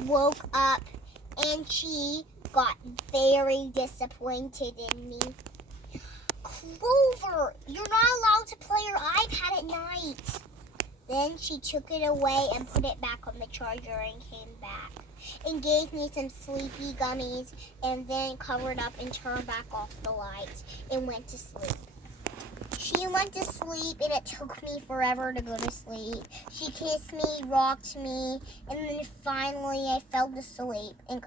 woke up and she got very disappointed in me. Clover, you're not allowed to play your iPad at night. Then she took it away and put it back on the charger and came back and gave me some sleepy gummies and then covered up and turned back off the lights and went to sleep. She went to sleep and it took me forever to go to sleep. She kissed me, rocked me, and then finally I fell to sleep. And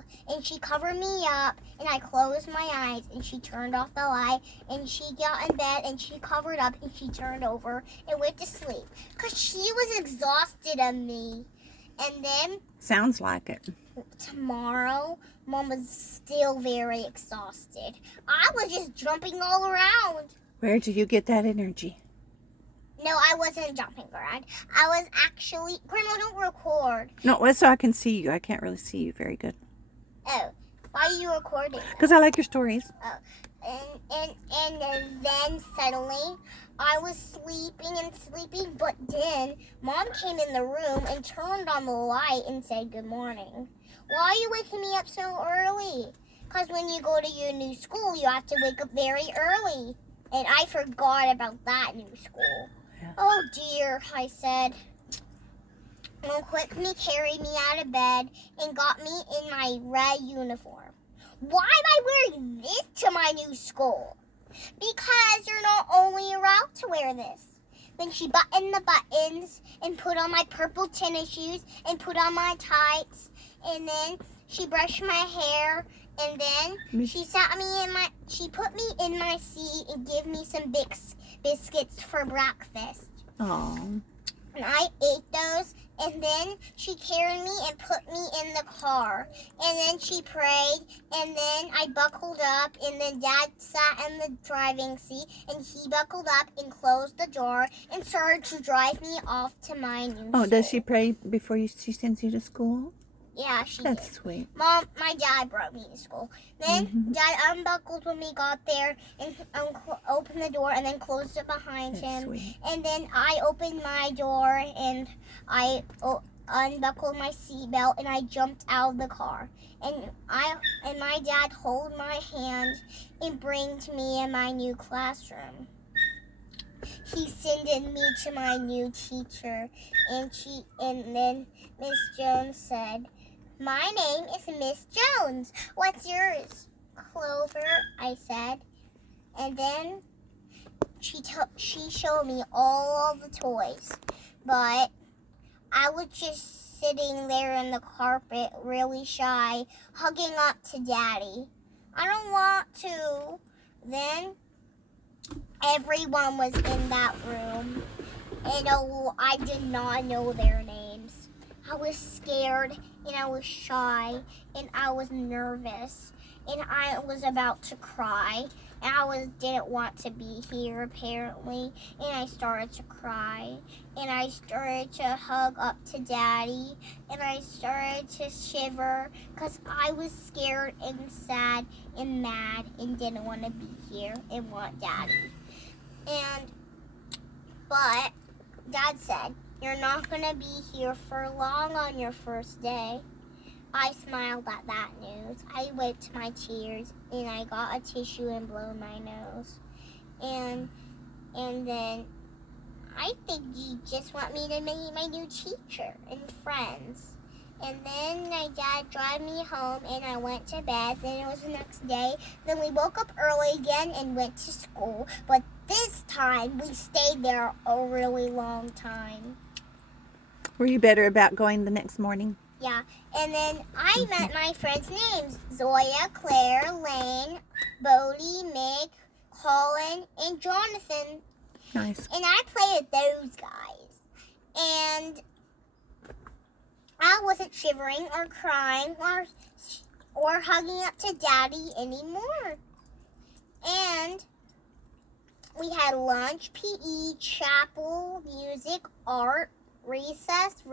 she covered me up and I closed my eyes and she turned off the light and she got in bed and she covered up and she turned over and went to sleep. Because she was exhausted of me. And then Sounds like it. tomorrow, Mom was still very exhausted. I was just jumping all around. Where do you get that energy? No, I wasn't jumping around. I was actually... Grandma, don't record. No, that's so I can see you. I can't really see you very good. Oh, why are you recording? Because I like your stories. And then suddenly, I was sleeping, but then Mom came in the room and turned on the light and said good morning. Why are you waking me up so early? Because when you go to your new school, you have to wake up very early. And I forgot about that new school. Yeah. Oh dear, I said. Mom quickly carried me out of bed and got me in my red uniform. Why am I wearing this to my new school? Because you're not only allowed to wear this. Then she buttoned the buttons and put on my purple tennis shoes and put on my tights. And then she brushed my hair. And then she put me in my seat and gave me some biscuits for breakfast. Oh. And I ate those, and then she carried me and put me in the car. And then she prayed, and then I buckled up, and then Dad sat in the driving seat, and he buckled up and closed the door and started to drive me off to my new school. Does she pray before she sends you to school? Yeah, she That's did. sweet. Mom, my dad brought me to school. Then Dad unbuckled when we got there and opened the door and then closed it behind That's him. sweet. And then I opened my door and I unbuckled my seatbelt and I jumped out of the car. And my dad held my hand and bring me in my new classroom. He sent me to my new teacher, and then Miss Jones said, "My name is Miss Jones. What's yours?" "Clover," I said. And then she showed me all of the toys, but I was just sitting there in the carpet, really shy, hugging up to Daddy. I don't want to. Then everyone was in that room, and I did not know their names. I was scared, and I was shy, and I was nervous, and I was about to cry, and I didn't want to be here apparently, and I started to cry, and I started to hug up to Daddy, and I started to shiver because I was scared and sad and mad and didn't want to be here and want Daddy. But Dad said, "You're not going to be here for long on your first day." I smiled at that news. I wiped my tears and I got a tissue and blew my nose. And then I think you just want me to meet my new teacher and friends. And then my dad drove me home and I went to bed. Then it was the next day. Then we woke up early again and went to school. But this time we stayed there a really long time. Were you better about going the next morning? Yeah. And then I met my friends' names: Zoya, Claire, Lane, Bodie, Meg, Colin, and Jonathan. Nice. And I played with those guys. And I wasn't shivering or crying or hugging up to Daddy anymore. And we had lunch, PE, chapel, music, art, recess,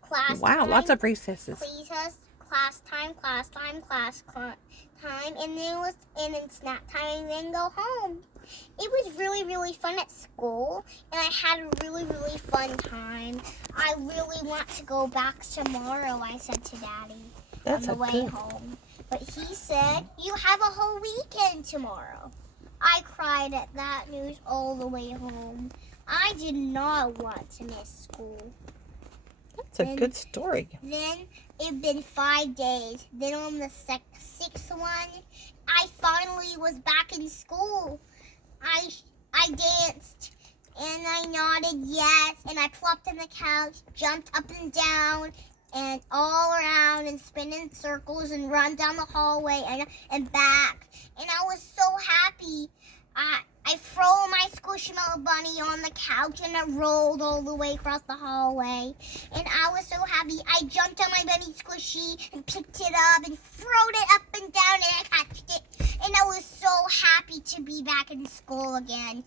class Wow, time, lots of recesses. class time, and then snack time, and then go home. It was really, really fun at school, and I had a really, really fun time. I really want to go back tomorrow, I said to Daddy That's on the way good. home. But he said, you have a whole weekend tomorrow. I cried at that news all the way home. I did not want to miss school. That's a good story. Then it'd been 5 days. Then on the sixth one, I finally was back in school. I danced and I nodded yes, and I plopped on the couch, jumped up and down and all around and spin in circles and run down the hallway and back. And I was so happy. I threw my Squishmallow bunny on the couch and it rolled all the way across the hallway. And I was so happy. I jumped on my bunny squishy and picked it up and threw it up and down and I catched it. And I was so happy to be back in school again.